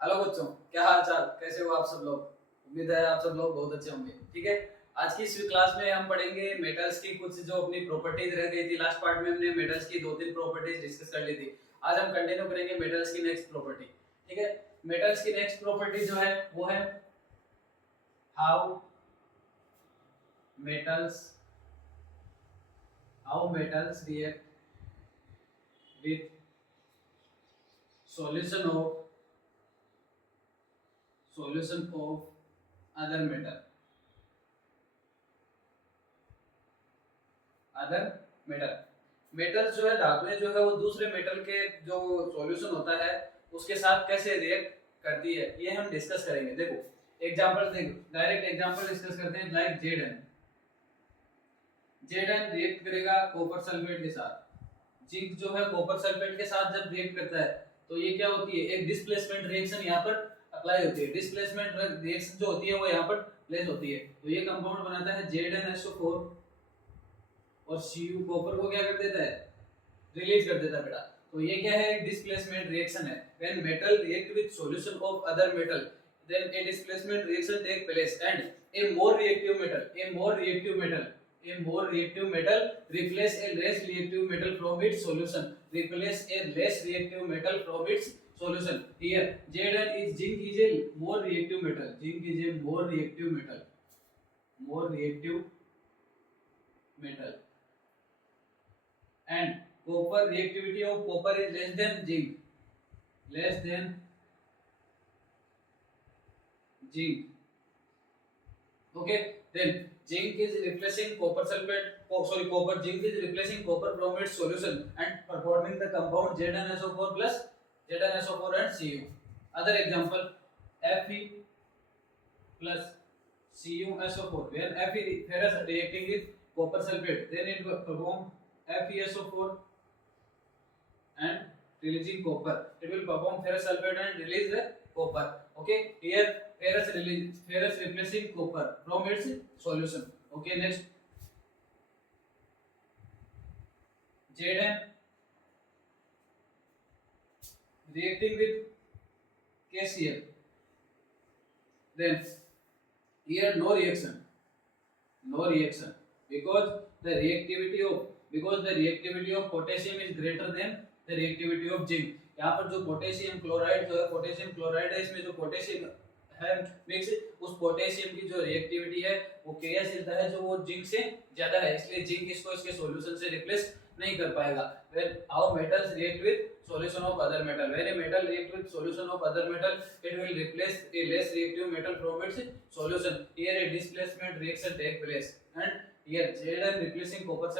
Hello बच्चों, क्या हाल चाल, कैसे हो आप सब लोग। उम्मीद है आप सब लोग बहुत अच्छे होंगे। ठीक है, आज की इस क्लास में हम पढ़ेंगे मेटल्स की कुछ जो अपनी प्रॉपर्टीज रह गई थी। लास्ट पार्ट में हमने मेटल्स की दो तीन प्रॉपर्टीज डिस्कस कर ली थी। आज हम कंटिन्यू करेंगे मेटल्स की नेक्स्ट प्रॉपर्टी। ठीक है, मेटल्स की नेक्स्ट प्रॉपर्टी जो है वो है how metals react with solution of other metal. Metal जो है, धातुएं जो है वो दूसरे मेटल के जो सॉल्यूशन होता है उसके साथ कैसे रिएक्ट करती है, ये हम डिस्कस करेंगे। देखो एग्जांपल, देखो डायरेक्ट एग्जांपल डिस्कस करते हैं। लाइक जेड एन रिएक्ट करेगा कॉपर सल्फेट के साथ। जिंक जो है कॉपर सल्फेट के साथ जब रिएक्ट करता है तो ये क्या होती है, एक डिस्प्लेसमेंट रिएक्शन यहाँ पर अप्लाई होती है। डिस्प्लेसमेंट रिएक्शन जो होती है वो यहाँ पर प्लेस होती है, तो ये कंपाउंड बनाता है ZnSO4 और Cu कॉपर को क्या कर देता है, रिलीज कर देता है बेटा। तो ये क्या है, एक डिस्प्लेसमेंट रिएक्शन है। When metal react with solution of other metal then a displacement reaction take place and a more reactive metal replace a less reactive metal from its solution. Here Zn is zinc is a more reactive metal and copper reactivity of copper is less than zinc. Okay, then zinc is replacing copper zinc is replacing copper from its solution and performing the compound ZnSO4 plus ZnSO4 and Cu. Other example, Fe plus CuSO4. When Fe ferrous reacting with copper sulfate, then it will perform FeSO4 and releasing copper. It will perform ferrous sulfate and release the copper. Okay, here ferrous replacing copper from its solution. Okay, next Zn reacting with KCl. Then here no reaction because the reactivity of potassium is greater than the reactivity of zinc. यहाँ पर जो potassium chloride है, इसमें जो potassium है mix, उस potassium की जो रिएक्टिविटी है वो क्रियाशीलता है जो वो जिंक से ज्यादा है, इसलिए जिंक इसको इसके सॉल्यूशन से रिप्लेस नहीं कर पाएगा। when how metals react with solution of other metal, when a metal react with solution of other metal it will replace a less reactive metal from its solution. Here a displacement reaction take place and here Zn replacing copper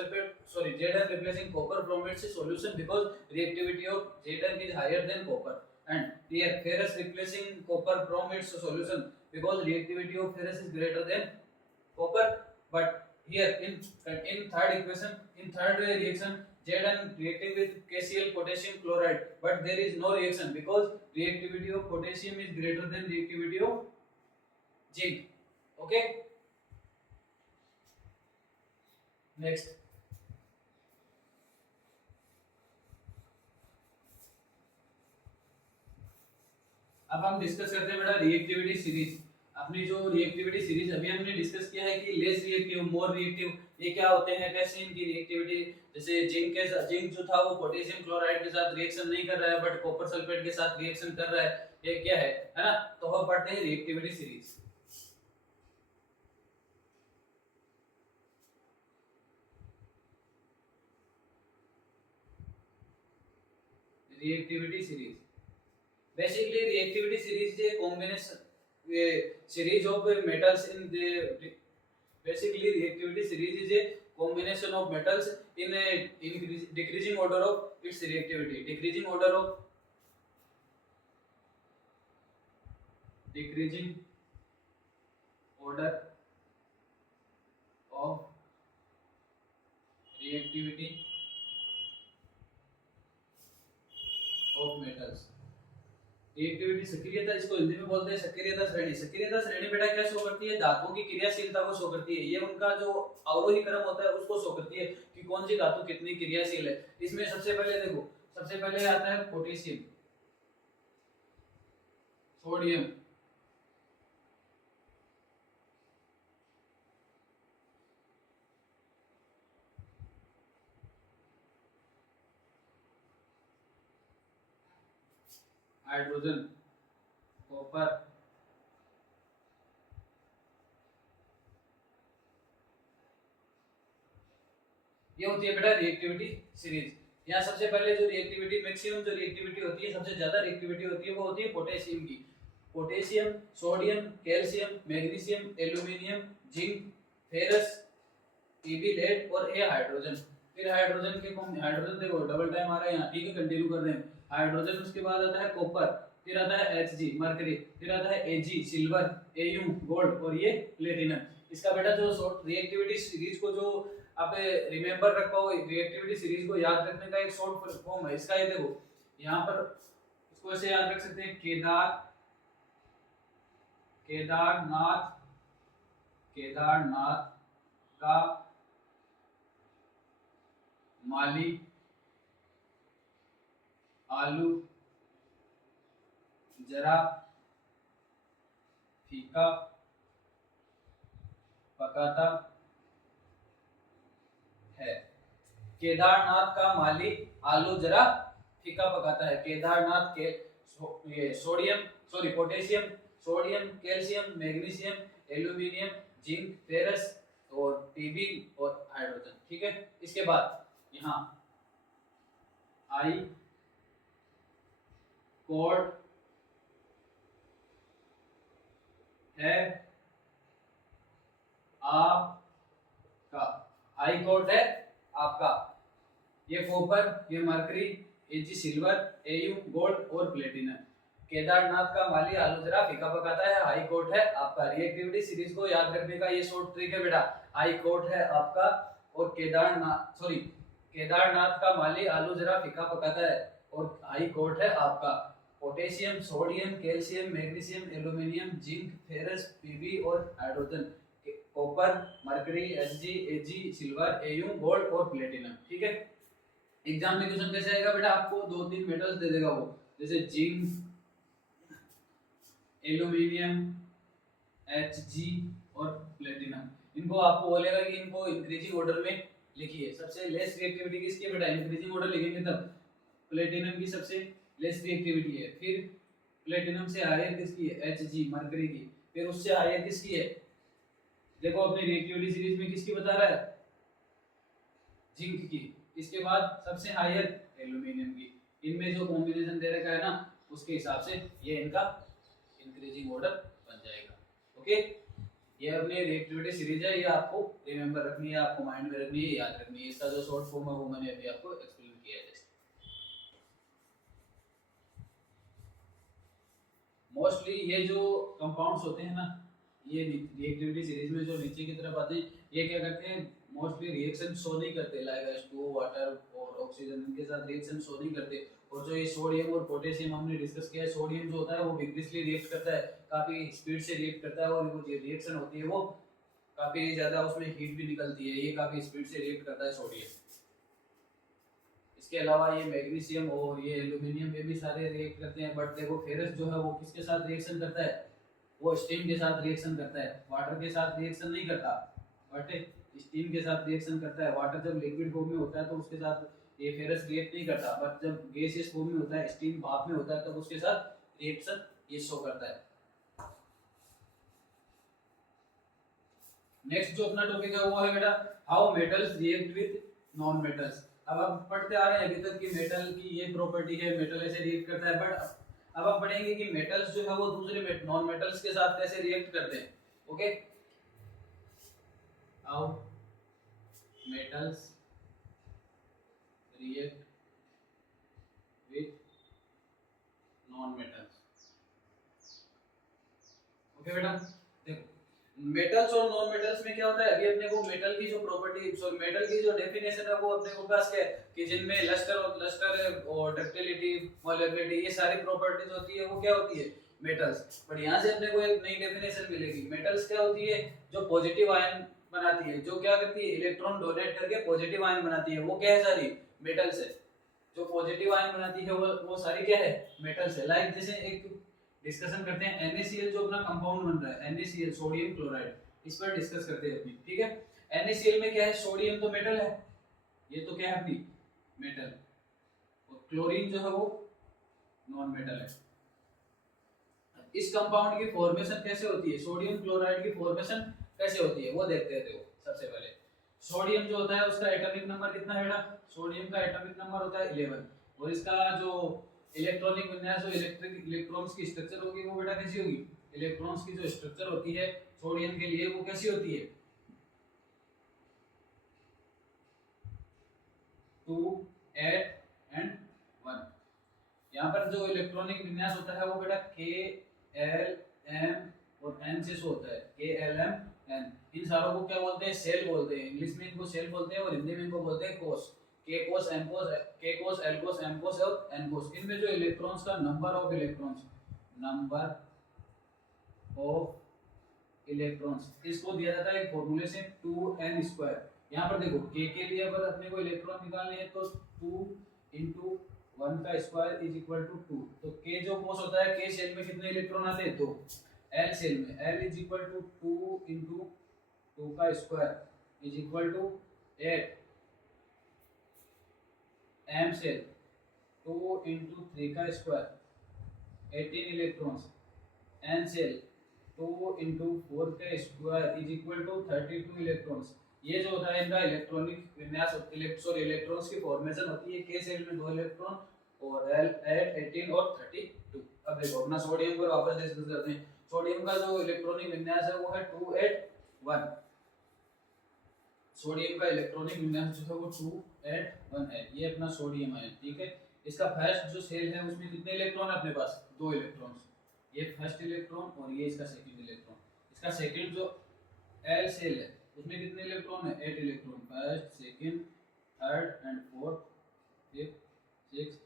from its solution because reactivity of Zn is higher than copper. And here ferrous replacing copper from its solution because reactivity of ferrous is greater than copper. But here in third reaction Zn reacting with KCl potassium chloride, but there is no reaction because reactivity of potassium is greater than reactivity of zinc. Okay, next अब हम discuss करते हैं बेटा reactivity series. अपनी जो reactivity series अभी हमने discuss किया है कि लेस रिएक्टिव, मोर रिएक्टिव, ये क्या होते हैं, कैसे इनकी रिएक्टिविटी। जैसे जिंक जो था वो पोटेशियम क्लोराइड के साथ रिएक्शन नहीं कर रहा है बट कॉपर सल्फेट के साथ रिएक्शन कर रहा है, ये क्या है ना। तो हम पढ़ते हैं reactivity series. Reactivity series basically reactivity series is a combination series of metals in the basically reactivity series is a combination of metals in a decreasing order of its reactivity, decreasing order of reactivity of metals। Reactivity सक्रियता, इसको हिंदी में बोलते हैं सक्रियता श्रेणी। सक्रियता श्रेणी बेटा क्या शो करती है, धातुओं की क्रियाशीलता को शो करती है। ये उनका जो अवरोही क्रम होता है उसको शो करती है कि कौन सी धातु कितनी क्रियाशील है। इसमें सबसे पहले देखो, सबसे पहले आता है पोटेशियम। सोडियम, हाइड्रोजन, कॉपर, ये होती है बेटा रिएक्टिविटी सीरीज। यहाँ सबसे पहले जो रिएक्टिविटी मैक्सिमम जो रिएक्टिविटी होती है, सबसे ज्यादा रिएक्टिविटी होती है, वो होती है पोटेशियम की। Potassium, sodium, calcium, magnesium, aluminium, zinc, ferrous, टीबी, लेड और ए हाइड्रोजन। फिर हाइड्रोजन के हाइड्रोजन देखो डबल टाइम आ रहा है यहाँ, ठीक है, कंटिन्यू कर रहे हैं। हाइड्रोजन, उसके बाद आता है कॉपर, फिर आता है Hg मरकरी, फिर आता है Ag सिल्वर, Au गोल्ड और ये प्लेटिनम। इसका बेटा जो शॉर्ट रिएक्टिविटी सीरीज को जो आप रिमेंबर रख पाओ, रिएक्टिविटी सीरीज को याद रखने का एक शॉर्ट फॉर्म है इसका। ये देखो यहाँ पर इसको ऐसे याद रख सकते हैं, केदारनाथ, केदारनाथ का माली आलू जरा फीका पकाता है। केदारनाथ का माली आलू जरा फीका पकाता है। केदारनाथ के ये sodium sorry potassium, sodium, calcium, magnesium, aluminium, zinc, ferrous और टीबी और हाइड्रोजन, ठीक है। इसके बाद यहाँ आई कोड है आपका, आई कोड है आपका, ये कॉपर, ये mercury, Ag silver, Au gold और प्लेटिनम। केदारनाथ का माली आलू जरा फीका पकाता है, हाई कोर्ट है आपका। रिएक्टिविटी सीरीज को याद रखने का ये शॉर्ट ट्रिक है बेटा, हाई कोर्ट है आपका और केदारनाथ का माली आलू जरा फीका पकाता है और हाई कोर्ट है आपका। Potassium, sodium, calcium, magnesium, aluminium, zinc, ferrous, PB और hydrogen, copper, mercury, Ag silver, Au gold और प्लेटिनम, ठीक है। एग्जाम में क्वेश्चन कैसे आएगा बेटा, आपको 2-3 मेटल्स दे देगा वो, जैसे जिंक, एल्यूमिनियम, Hg और प्लेटिनम। इनको आपको बोलेगा कि इनको इंक्रीजिंग ऑर्डर में लिखिए। सबसे लेस रिएक्टिविटी किसकी है बेटा, इंक्रीजिंग ऑर्डर लिखेंगे तब। प्लेटिनम की सबसे लेस रिएक्टिविटी है, फिर प्लेटिनम से हायर किसकी है, Hg मरकरी की, फिर उससे हायर किसकी है, देखो अपनी रिएक्टिविटी सीरीज में किसकी बता रहा है, जिंक की। इसके बाद सबसे हायर एल्यूमिनियम की। इनमें जो कॉम्बिनेशन दे रखा है ना, उसके हिसाब से ये इनका इंक्रीजिंग ऑर्डर बन जाएगा। ओके, ये अपनी रिएक्टिविटी सीरीज है, ये आपको रिमेंबर रखनी है, आपको माइंड में रखनी है, याद रखनी है। इसका जो शॉर्ट फॉर्म है वो मैंने अभी आपको एक्सप्लेन किया है। मोस्टली ये जो कंपाउंड्स होते हैं ना, ये रिएक्टिविटी सीरीज में जो नीचे की तरफ आते हैं, ये क्या करते हैं, मोस्टली रिएक्शन शो नहीं करते, लाइक H2O वाटर और ऑक्सीजन, इनके साथ रिएक्शन शो नहीं करते। और जो ये सोडियम और पोटेशियम हमने डिस्कस किया है, सोडियम जो होता है वो विग्रियसली रिएक्ट करता है, काफी स्पीड से रिएक्ट करता है, और वो जो रिएक्शन होती है वो काफी ज्यादा, उसमें हीट भी निकलती है, ये काफी स्पीड से रिएक्ट करता है सोडियम। इसके अलावा ये मैग्नीशियम और ये एल्यूमिनियम, ये भी सारे रिएक्ट करते हैं। बट देखो फेरस जो है वो किसके साथ रिएक्शन करता है, वो स्टीम के साथ रिएक्शन करता है, वाटर के साथ रिएक्शन नहीं करता, बट स्टीम के साथ रिएक्शन करता है। वाटर जब लिक्विड फॉर्म में होता है तो उसके साथ ये फेरस रिएक्ट नहीं करता, बट जब गैसियस फॉर्म में होता है, स्टीम भाप में होता है, तब उसके साथ रिएक्शन ये शो करता है। नेक्स्ट जो अपना टॉपिक है वो है बेटा how metals react with non metals. अब आप पढ़ते आ रहे हैं अभी तक कि मेटल की ये प्रॉपर्टी है, मेटल ऐसे रिएक्ट करता है, बट अब हम पढ़ेंगे कि मेटल्स जो है वो दूसरे नॉन मेटल्स के साथ कैसे रिएक्ट करते हैं। Okay, how metals react with non metals. Okay बेटा, देखो मेटल्स और नॉन मेटल्स में क्या होता है, अभी अपने को मेटल की जो प्रॉपर्टी, सॉरी मेटल की जो डेफिनेशन है वो अपने को पास क्या है कि जिनमें लस्टर और डक्टिलिटी, मॉलिक्युलरिटी, ये सारी प्रॉपर्टीज होती है, वो क्या होती है, मेटल्स। पर यहाँ से अपने को एक नई डेफिनेशन मिलेगी। मेटल्स क्या होती है, जो पॉजिटिव आयन बनाती है, जो क्या करती है, इलेक्ट्रॉन डोनेट करके पॉजिटिव आयन बनाती है, वो क्या है, सारी मेटल्स है। जो पॉजिटिव आयन बनाती है वो सारी क्या है, मेटल्स है। लाइक जैसे एक डिस्कशन करते हैं NaCl जो अपना कंपाउंड बन रहा है NaCl सोडियम क्लोराइड, इस पर डिस्कस करते हैं अभी, ठीक है। NaCl में क्या है, सोडियम तो मेटल है, ये तो क्या है अपनी मेटल, और क्लोरीन जो है वो नॉन मेटल है। इस कंपाउंड की फॉर्मेशन कैसे होती है, सोडियम क्लोराइड की फॉर्मेशन कैसे होती है वो देखते हैं। देखो सबसे पहले सोडियम जो होता है उसका एटॉमिक नंबर कितना है बेटा, सोडियम का एटॉमिक नंबर होता है 11, और इसका जो इलेक्ट्रॉनिक विन्यास, जो इलेक्ट्रिक इलेक्ट्रॉन्स की स्ट्रक्चर होगी वो बेटा कैसी होगी, इलेक्ट्रॉन्स की जो स्ट्रक्चर होती है सोडियम के लिए वो कैसी होती है, 2 8 एंड 1। यहाँ पर जो इलेक्ट्रॉनिक विन्यास होता है वो बेटा K L M और N से शो होता है, K L M N। इन सारों को क्या बोलते हैं, सेल बोलते हैं, इंग्लिश में इनको सेल बोलते हैं और हिंदी में इनको बोलते हैं कोष, K कोष M कोष K कोष L कोष M कोष और N कोष। इनमें जो इलेक्ट्रॉन्स का number of electrons, number of electrons, इसको दिया जाता है एक फॉर्मूले से 2n²। यहाँ पर देखो K के लिए अगर अपने को इलेक्ट्रॉन निकालने हैं तो 2 × 1 का स्क्वायर इज इक्वल टू 2। तो K जो कोष होता है, K सेल में कितने इलेक्ट्रॉन आते हैं, 2। L सेल में L इज इक्वल टू 2 × 2 का square is equal to 8। M cell 2 × 3 का स्क्वायर 18 इलेक्ट्रॉन्स। N सेल 2 × 4 का square is equal to 32 electrons. ये जो होता है इनका इलेक्ट्रॉनिक विन्यास, इलेक्ट्रॉन्स की फॉर्मेशन होती है। K सेल में 2 इलेक्ट्रॉन और L 8 18 और 32। अब देखो अपना सोडियम पर वापस डिस्कस करते हैं। सोडियम का जो इलेक्ट्रॉनिक विन्यास है वो है 2 8 1। सोडियम का इलेक्ट्रॉनिक विन्यास जो है वो 2 8 1 है, ये अपना सोडियम है, ठीक है। इसका फर्स्ट जो सेल है उसमें कितने इलेक्ट्रॉन है अपने पास, 2 इलेक्ट्रॉन, ये फर्स्ट इलेक्ट्रॉन और ये इसका सेकंड इलेक्ट्रॉन। इसका सेकंड जो L सेल है उसमें कितने इलेक्ट्रॉन है, 8 electron, first second third and fourth fifth sixth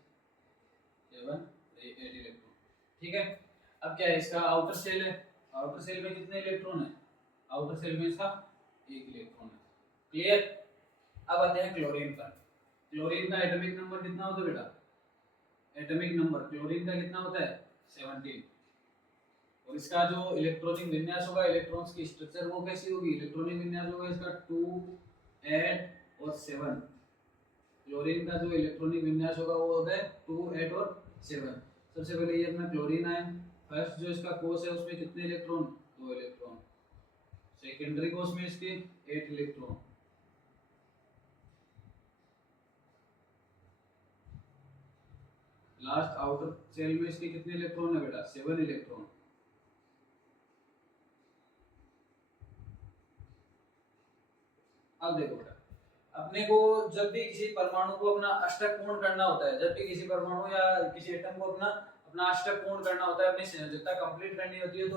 7 8 electron, ठीक है। अब क्या है, इसका आउटर सेल है, आउटर सेल में कितने इलेक्ट्रॉन है, आउटर सेल में इसका 1 इलेक्ट्रॉन है, क्लियर। अब आते हैं क्लोरीन पर। क्लोरीन का एटॉमिक नंबर कितना होता है बेटा, एटॉमिक नंबर क्लोरीन का कितना होता है 17, और इसका जो इलेक्ट्रॉनिक विन्यास होगा, इलेक्ट्रॉन्स की स्ट्रक्चर वो कैसी होगी, इलेक्ट्रॉनिक विन्यास होगा इसका 2 8 और 7। क्लोरीन का जो इलेक्ट्रॉनिक विन्यास होगा वो होता है 2 8 और 7। सबसे पहले ये अपना क्लोरीन आयन, फर्स्ट जो इसका कोष है उसमें कितने इलेक्ट्रॉन, 2 इलेक्ट्रॉन, सेकेंडरी कोष में इसके 8 इलेक्ट्रॉन, लास्ट आउटर सेल में इसके कितने इलेक्ट्रॉन है बेटा, 7 इलेक्ट्रॉन। अब देखो बेटा, अपने को जब भी किसी परमाणु को अपना अष्टक पूर्ण करना होता है, जब भी किसी परमाणु या किसी एटम को अपना अपना अष्टक पूर्ण करना होता है, अपनी संयोजकता कंप्लीट करनी होती है, तो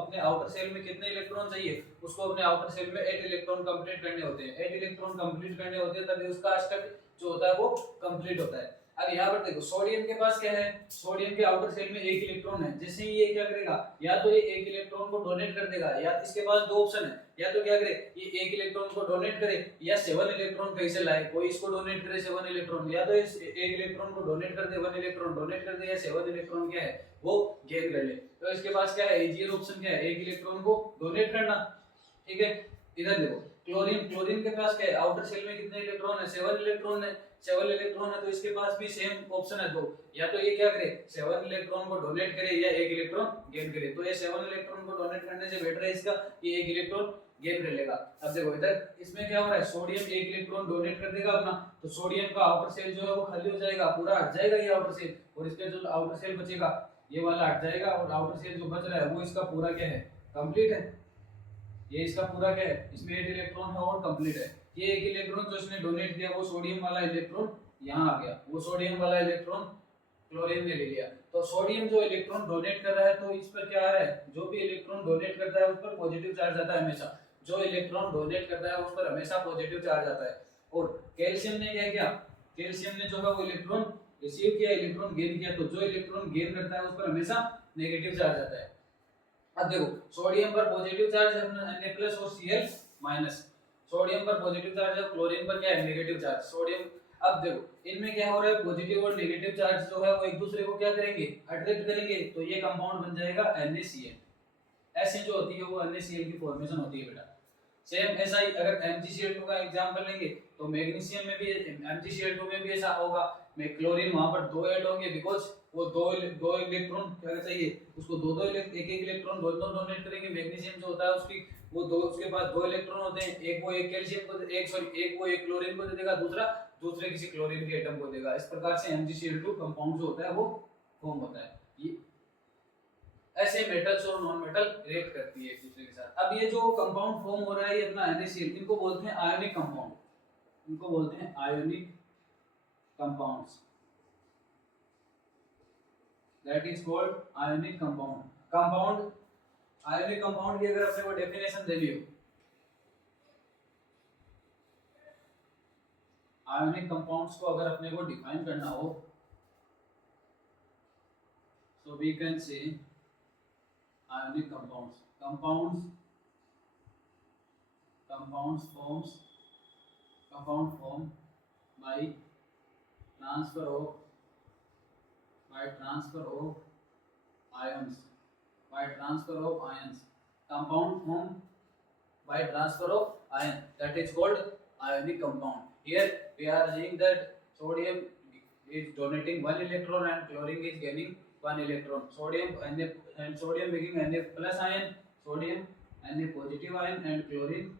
अपने आउटर सेल में कितने इलेक्ट्रॉन चाहिए, उसको अपने आउटर सेल में 8 इलेक्ट्रॉन कंप्लीट करने होते हैं, 8 इलेक्ट्रॉन कंप्लीट करने होते हैं, तभी उसका अष्टक जो होता है वो कंप्लीट होता है। अब यहाँ पर देखो सोडियम के पास क्या है, सोडियम के आउटर सेल में 1 इलेक्ट्रॉन है, जैसे ही ये क्या करेगा, या तो ये 1 इलेक्ट्रॉन को डोनेट कर देगा, या इसके पास दो ऑप्शन है, या तो क्या करे ये 1 इलेक्ट्रॉन को डोनेट करे या 7 इलेक्ट्रॉन कहीं से लाए, कोई इसको डोनेट करे 7 इलेक्ट्रॉन, या तो इस 1 इलेक्ट्रॉन को डोनेट कर दे, 1 इलेक्ट्रॉन डोनेट कर दे, या 7 इलेक्ट्रॉन क्या है वो गेन कर ले। तो इसके पास क्या है, इजियर ऑप्शन क्या है, 1 इलेक्ट्रॉन को डोनेट करना, ठीक है। इधर देखो क्लोरीन, क्लोरीन के पास क्या है, आउटर सेल में कितने इलेक्ट्रॉन है, 7 इलेक्ट्रॉन है, 7 इलेक्ट्रॉन है, तो इसके पास भी सेम ऑप्शन है दो, या तो ये क्या करे 7 इलेक्ट्रॉन को डोनेट करे या 1 इलेक्ट्रॉन गेन करे। तो ये 7 इलेक्ट्रॉन को डोनेट करने से बेटर है इसका ये 1 इलेक्ट्रॉन गेन कर लेगा। अब देखो इधर इसमें क्या हो रहा है, सोडियम 1 इलेक्ट्रॉन डोनेट कर देगा अपना, तो सोडियम का आउटर सेल जो है वो खाली हो जाएगा, पूरा हट जाएगा ये आउटर सेल, और इसका जो आउटर सेल बचेगा ये वाला हट जाएगा, और आउटर सेल जो बच रहा है वो इसका पूरा क्या है, कंप्लीट है। ये इसका पूरा क्या है, इसमें 8 इलेक्ट्रॉन है और कंप्लीट है। ये 1 इलेक्ट्रॉन जो इसने डोनेट किया वो सोडियम वाला इलेक्ट्रॉन यहाँ आ गया, वो सोडियम वाला इलेक्ट्रॉन क्लोरीन ने ले लिया। तो सोडियम जो इलेक्ट्रॉन डोनेट कर रहा है तो इस पर क्या आ रहा है, जो भी इलेक्ट्रॉन डोनेट करता है उस पर पॉजिटिव चार्ज आता है हमेशा, जो इलेक्ट्रॉन डोनेट करता है उस पर हमेशा पॉजिटिव चार्ज आता है। और कैल्शियम ने क्या किया, कैल्शियम ने जो है वो इलेक्ट्रॉन रिसीव किया, इलेक्ट्रॉन गेन किया, तो जो इलेक्ट्रॉन गेन करता है उस पर हमेशा नेगेटिव चार्ज आता है। अब देखो सोडियम पर पॉजिटिव चार्ज है Na+ और Cl-, सोडियम पर पॉजिटिव चार्ज है, क्लोरीन पर क्या है नेगेटिव चार्ज। सोडियम अब देखो इनमें क्या हो रहा है, पॉजिटिव और नेगेटिव चार्ज जो है वो एक दूसरे को क्या करेंगे, अट्रैक्ट करेंगे, तो ये कंपाउंड बन जाएगा NaCl। ऐसे जो होती है वो NaCl की फॉर्मेशन होती है बेटा। सेम ऐसा ही अगर MgCl2 का एग्जांपल लेंगे तो मैग्नीशियम में भी MgCl2 में भी ऐसा होगा, में क्लोरीन वहां पर दो ऐड होंगे, बिकॉज वो दो इलेक्ट्रॉन क्या चाहिए उसको, दो दो एक एक इलेक्ट्रॉन दोनों डोनेट करेंगे। मैग्नीशियम जो होता है उसकी वो दो, उसके पास दो इलेक्ट्रॉन होते हैं, एक वो एक कैल्शियम को एक सॉरी एक वो एक क्लोरीन को दे देगा, दूसरा दूसरे किसी क्लोरीन के एटम को देगा। इस प्रकार से MgCl2 कंपाउंड जो होता है वो फॉर्म होता है। ये ऐसे मेटल्स और नॉन मेटल रिएक्ट करती है एक दूसरे के साथ। अब ये जो कंपाउंड फॉर्म हो रहा है ये अपना NaCl, इनको बोलते हैं आयोनिक कंपाउंड, इनको बोलते हैं ionic compounds, that is called ionic compound. Compound ionic compound की अगर अपने को डेफिनेशन देनी हो, आयोनिक कंपाउंड्स को अगर अपने को डिफाइन करना हो, so we can say ionic compounds compound form by transfer of ions, compound form by transfer of ion, that is called ionic compound. Here we are saying that sodium is donating one electron and chlorine is gaining one electron. Sodium making Na plus ion, sodium Na positive ion and chlorine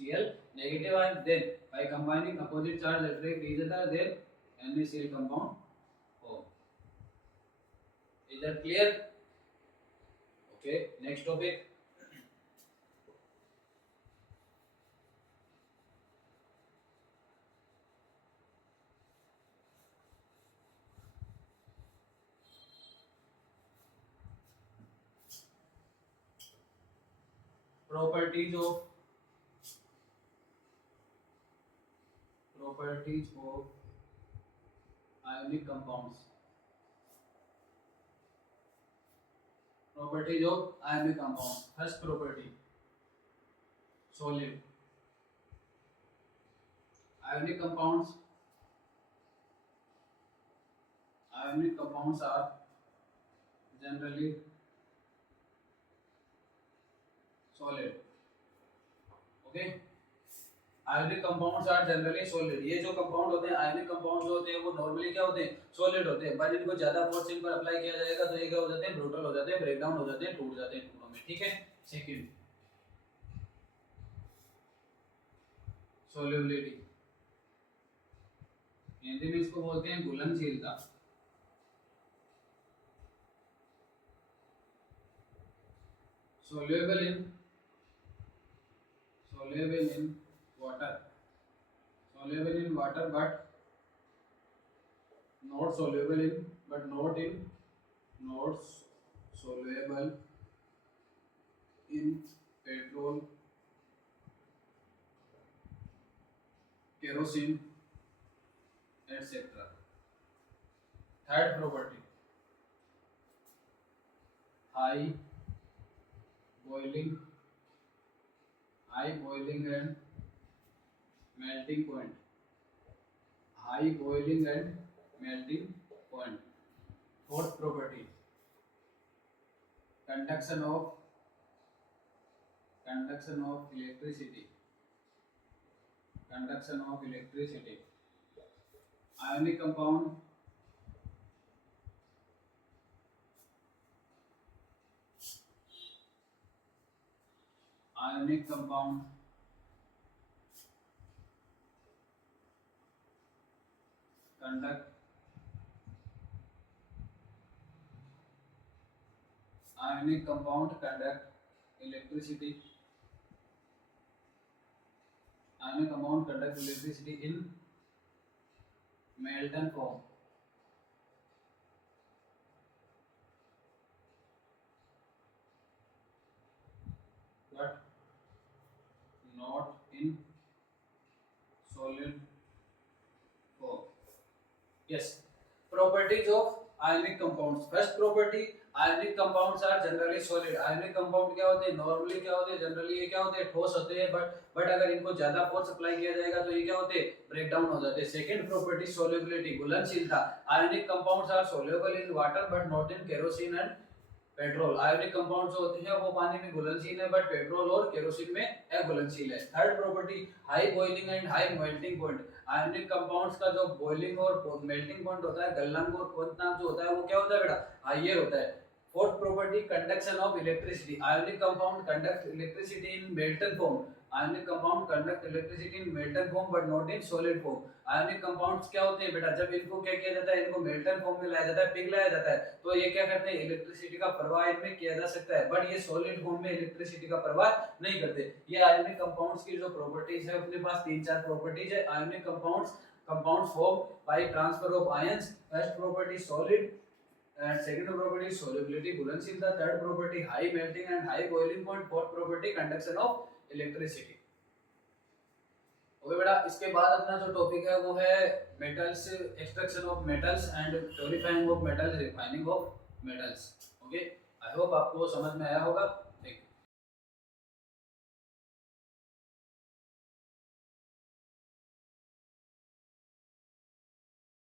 Cl negative ion. Then by combining opposite charge attract each other, then NaCl compound form. Is that clear? Okay, next topic. Properties of ionic compounds. Properties of ionic compounds. First property, solid. Ionic compounds are generally solid. Okay, ionic compounds are generally solid. ये जो compound होते हैं ionic compound जो होते हैं वो normally क्या होते हैं, सॉलिड होते हैं, बट इनको ज्यादा फोर्स इन पर अप्लाई किया जाएगा तो ये क्या हो जाते हैं, ब्रूटल हो जाते हैं, ब्रेक डाउन हो जाते हैं, टूट जाते हैं टुकड़ों में। ठीक है। सेकंड, सोल्युबिलिटी, हिंदी में इसको बोलते हैं घुलनशीलता। soluble in water, but not soluble in petrol, kerosene, etc. Third property, high boiling and melting point. High boiling and melting point. Fourth property, conduction of electricity. Ionic compound conduct electricity. Ionic compound conduct electricity in molten form. But not in solid form. Yes. Properties of ionic compounds. First property, ionic compounds are generally solid. Ionic compound क्या होते हैं, normally क्या होते हैं, generally ये क्या होते हैं, ठोस होते हैं, बट अगर इनको ज्यादा फोर्स अप्लाई किया जाएगा तो ये क्या होते हैं, ब्रेक डाउन हो जाते हैं। सेकंड प्रॉपर्टी सोल्युबिलिटी, घुलनशीलता। Ionic compounds are soluble in water but not in kerosene and petrol. Ionic compound जो होते हैं वो पानी में घुलनशील है, बट पेट्रोल और केरोसिन में अघुलनशील है। Third property high boiling and high melting point. Ionic compounds का जो बॉइलिंग और मेल्टिंग पॉइंट होता है, गलनांक और क्वथनांक जो होता है वो क्या होता है बेटा, हाईयर होता है। Fourth property conduction of electricity. Ionic compound conduct electricity in Merton form. Ionic compound conduct electricity in Merton form but not in solid form. Ionic compounds क्या होते हैं बेटा, जब इनको क्या किया जाता है, इनको मेल्टन फॉर्म में लाया जाता है, पिघलाया जाता है, तो ये क्या करते हैं, इलेक्ट्रिसिटी का प्रवाह इनमें किया जा सकता है, बट ये सॉलिड फॉर्म में इलेक्ट्रिसिटी का प्रवाह नहीं करते। ये आयोनिक कंपाउंड्स की जो प्रॉपर्टीज है, अपने पास तीन चार प्रॉपर्टीज है। Ionic compounds form by transfer of ions. First property solid and second property solubility, घुलनशीलता। third property high melting and high boiling point। fourth property conduction of electricity। Okay बेटा, इसके बाद अपना जो टॉपिक है वो है metals, extraction of metals and purifying of metals, refining of metals. Okay, I hope आपको समझ में आया होगा।